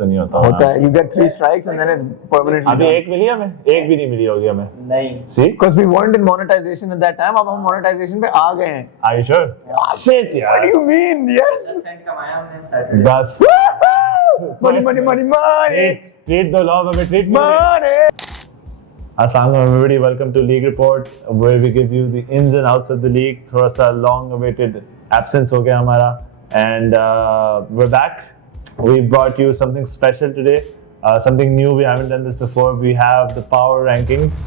तो नहीं होता होता है. You get 3 strikes and then it's permanently अभी done. एक मिली हमें, एक भी नहीं मिली होगी हमें. नहीं. See? Because we weren't in monetization at that time. अब हम monetization पे आ गए हैं. Are you sure? Shit यार. What do you mean? Yes. 10% कमाया हमने Saturday. That's money. Treat the law में treat Money. Assalamu alaikum everybody, welcome to League Report where we give you the ins and outs of the league. थोड़ा सा long awaited absence हो गया हमारा and we're back. We brought you something special today, something new. We haven't done this before. We have the power rankings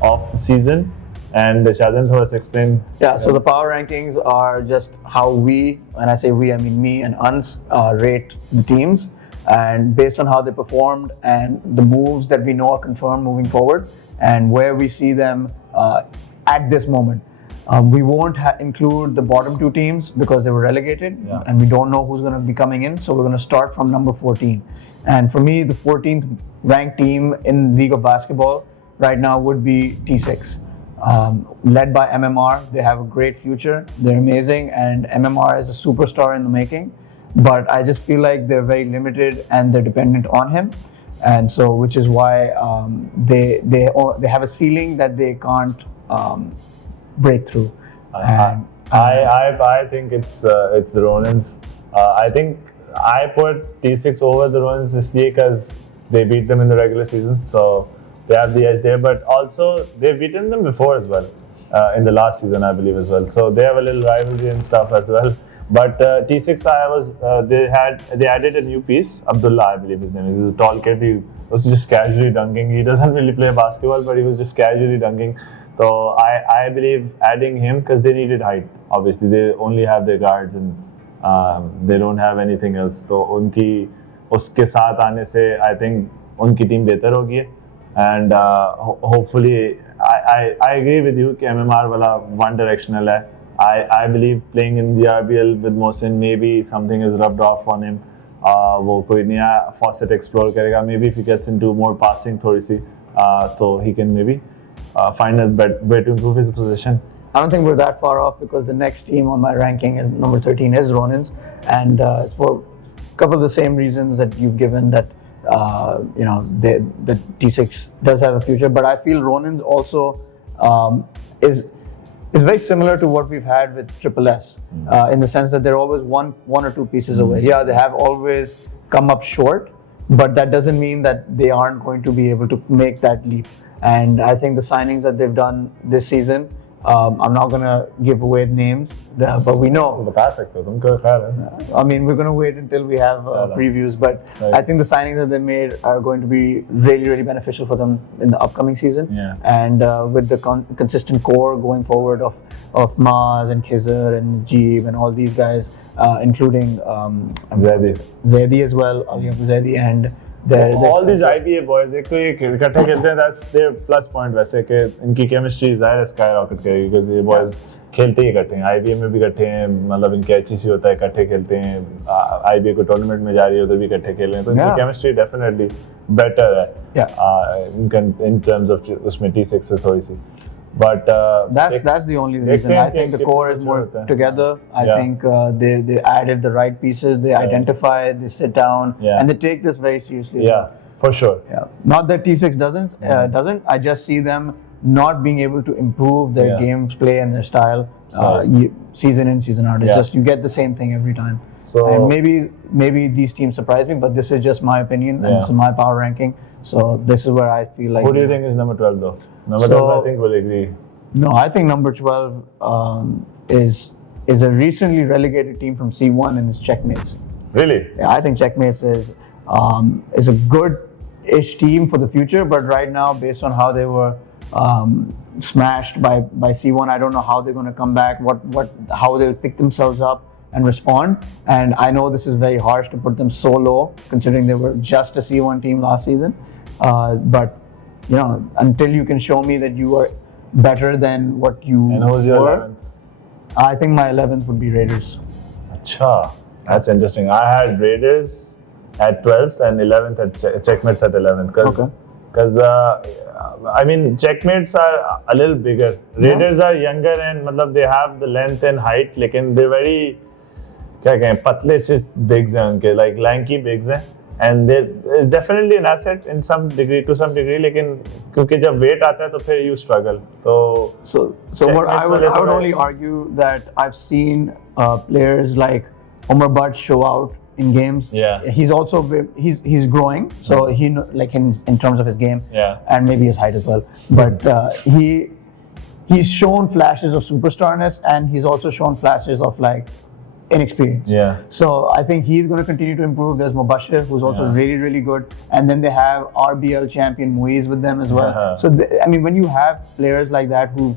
of the season and Shahzain थोड़ा सा explain. Yeah, so the power rankings are just how we, when I say we, I mean me and Ans, rate the teams, and based on how they performed and the moves that we know are confirmed moving forward and where we see them at this moment. We won't include the bottom 2 teams because they were relegated, and we don't know who's going to be coming in, so we're going to start from number 14. And for me, the 14th ranked team in League of Basketball right now would be T6. Led by MMR. They have a great future. They're amazing, and MMR is a superstar in the making. But I just feel like they're very limited and they're dependent on him, and so which is why they have a ceiling that they can't break through. And, I think it's the Ronins. I think I put T6 over the Ronins because they beat them in the regular season, so they have the edge there. But also they've beaten them before as well, in the last season I believe as well. So they have a little rivalry and stuff as well. But T6 they added a new piece. Abdullah, I believe his name is. He's a tall kid. He was just casually dunking. He doesn't really play basketball, but he was just casually dunking. So I believe adding him because they needed height. Obviously, they only have their guards and they don't have anything else. So उसके साथ आने से I think उनकी team बेहतर होगी. And hopefully I agree with you कि MMR वाला one directional है. I believe playing in the RBL with Mohsin, maybe something is rubbed off on him. वो कोई नया faucet explore करेगा. Maybe if he gets into more passing थोड़ी सी, so he can maybe find a way to improve his position. I don't think we're that far off because the next team on my ranking is number 13 is Ronins, and for a couple of the same reasons that you've given that the T6 does have a future, but I feel Ronins also is very similar to what we've had with Triple S, in the sense that they're always one or two pieces away. Yeah, they have always come up short, but that doesn't mean that they aren't going to be able to make that leap. And I think the signings that they've done this season, I'm not going to give away names, but we know. बता सकते हो तुम क्या ख्याल है? I mean, we're going to wait until we have previews, but Right. I think the signings that they made are going to be really, really beneficial for them in the upcoming season. Yeah. And with the consistent core going forward of Maaz and Khizr and Jeev and all these guys, including Zaidi as well, Ali Abu Zaidi, and all these IBA boys एक तो ये इकट्ठे खेलते हैं, that's their plus point वैसे कि इनकी chemistry ज़ाहिर skyrocket करेगी because ये boys खेलते ही इकट्ठे हैं, IBA में भी इकट्ठे हैं, मतलब इनके HEC होता है इकट्ठे खेलते हैं, IBA को tournament में जा रही है उधर भी इकट्ठे खेल रहे हैं, तो इनकी chemistry definitely better है in terms of उसमें T6 से थोड़ी सी. But that's the only reason. I think the core is more together. I think they added the right pieces. They identify, they sit down, and they take this very seriously. Yeah, for sure. Yeah, not that T6 doesn't. I just see them not being able to improve their gameplay and their style season in, season out. It's just you get the same thing every time. So and maybe these teams surprise me, but this is just my opinion and this is my power ranking. So this is where I feel like. Who do you think is number 12 though? Number 12, I think will agree. No, I think number 12 is a recently relegated team from C1 and it's Checkmates. Really? Yeah, I think Checkmates is a good-ish team for the future, but right now, based on how they were smashed by C1, I don't know how they're going to come back. How they'll pick themselves up and respond. And I know this is very harsh to put them so low, considering they were just a C1 team last season. But until you can show me that you are better than what you and who's your were, 11th? I think my 11th would be Raiders. Acha, that's interesting. I had Raiders at 12th and 11th at Checkmates at 11th. Because I mean, Checkmates are a little bigger. Raiders are younger and they have the length and height, लेकिन they're very क्या कहें पतले से bigs हैं उनके, like lanky bigs हैं, and there is definitely an asset in some degree to some degree, लेकिन क्योंकि जब weight आता है तो फिर you struggle. So what I would only argue that I've seen players like Omar Butt show out in games. Yeah. He's growing, so he like in terms of his game. Yeah. And maybe his height as well. But he's shown flashes of superstarness, and he's also shown flashes of like inexperience. Yeah. So I think he's going to continue to improve. There's Mubashir, who's also really, really good, and then they have RBL champion Maaz with them as well. So I mean, when you have players like that who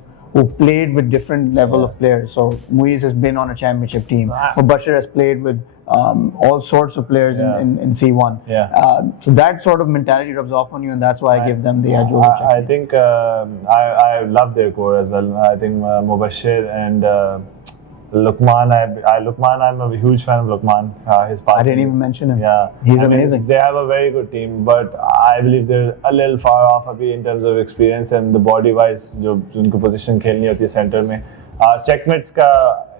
played with different level of players. So Maaz has been on a championship team. Mubashir has played with all sorts of players in C1. So that sort of mentality rubs off on you, and that's why I give them the edge over Czech. I think I love their core as well. I think Mubashir and Luqman, I'm a huge fan of Luqman. His passing. I didn't even mention him. Yeah, he's amazing. They have a very good team, but I believe they're a little far off अभी in terms of experience and the body-wise जो उनको position खेलनी होती है center में. Checkmates का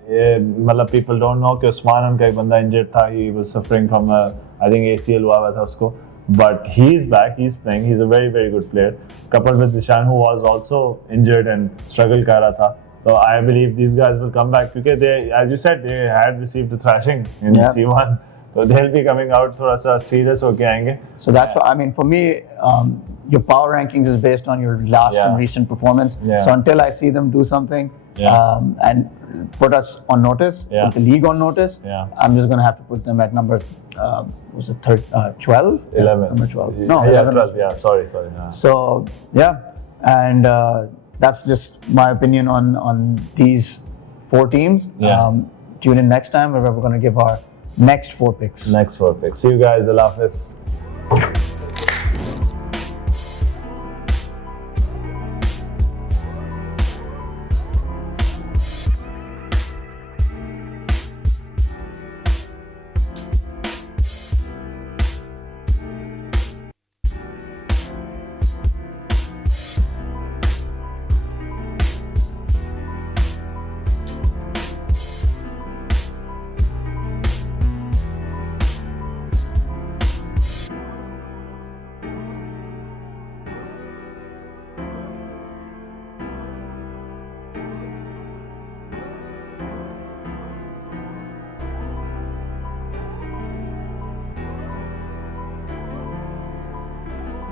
मतलब people don't know कि उस्मान उनका एक बंदा injured था. He was suffering from I think ACL हुआ था उसको. But he's back. He's playing. He's a very very good player. Coupled with Zishan, who was also injured and struggle कर रहा था. So I believe these guys will come back because they, as you said, they had received a thrashing in C1. So they'll be coming out थोड़ा सा serious होके आएंगे. So that's what I mean. For me, your power rankings is based on your last and recent performance. So until I see them do something and put us on notice, put the league on notice, I'm just going to have to put them at number, was it 12? 11. Number 12. No, 11. 12. Yeah, sorry. So, and that's just my opinion on these 4 teams. Tune in next time where we're going to give our next 4 picks. See you guys. Allah Hafiz.